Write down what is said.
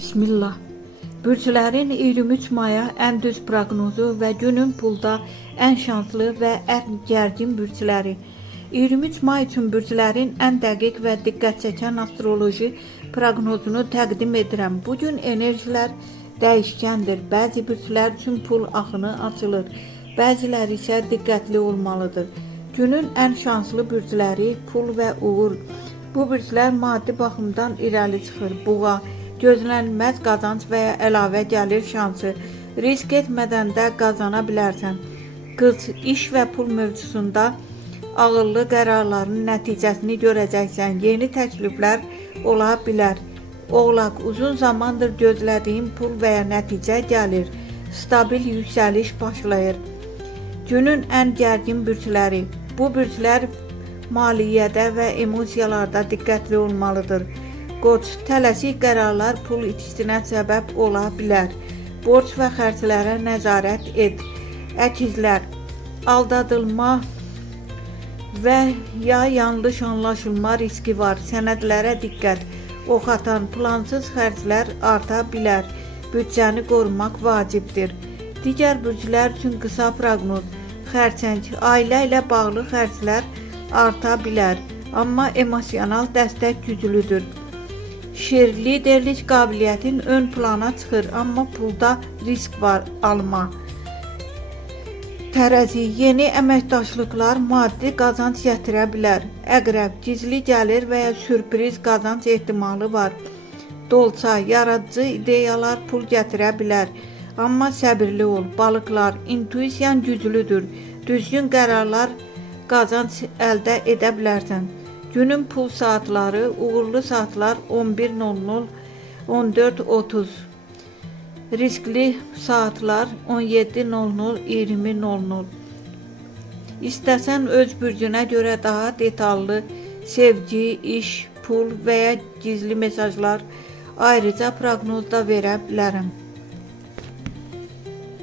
Bismillah. Bürclərin 23 maya ən düz proqnozu və günün pulda ən şanslı və ən gərgin bürcləri. 23 may üçün bürclərin ən dəqiq və diqqət çəkən astroloji proqnozunu təqdim edirəm. Bugün enerjilər dəyişkəndir. Bəzi bürclər üçün pul axını açılır. Bəziləri isə diqqətli olmalıdır. Günün ən şanslı bürcləri pul və uğur. Bu bürclər maddi baxımdan irəli çıxır. Boğa, gözlənilməz qazanc və ya əlavə gəlir şansı. Risk etmədən də qazana bilərsən. Qız, iş və pul mövzusunda ağıllı qərarların nəticəsini görəcəksən. Yeni təkliflər ola bilər. Oğlaq, uzun zamandır gözlədiyin pul və ya nəticə gəlir. Stabil yüksəliş başlayır. Günün ən gərgin bürcləri. Bu bürclər maliyyədə və emosiyalarda diqqətli olmalıdır. Qoç, tələsik qərarlar pul itisinə səbəb ola bilər. Borc və xərclərə nəzarət et. Əkizlər, aldadılma və ya yanlış anlaşılma riski var. Sənədlərə diqqət. Ox atan, plansız xərclər arta bilər. Büdcəni qorumaq vacibdir. Digər bürclər üçün qısa proqnoz. Xərçəng, ailə ilə bağlı xərclər arta bilər, amma emosional dəstək güclüdür. Şir, liderlik qabiliyyətin ön plana çıxır, amma pulda risk var alma. Tərəzi, yeni əməkdaşlıqlar maddi qazanc gətirə bilər. Əqrəb, gizli gəlir və ya sürpriz qazanc ehtimalı var. Dolça, yaradıcı ideyalar pul gətirə bilər, amma səbirli ol. Balıqlar, intuisiyan güclüdür. Düzgün qərarlar qazanc əldə edə bilərsən. Günün pul saatları, uğurlu saatlar 11:00, 14:30. Riskli saatlar 17:00, 20:00. İstəsən öz bürcünə görə daha detallı sevgi, iş, pul və ya gizli mesajlar ayrıca proqnoz da verə bilərəm.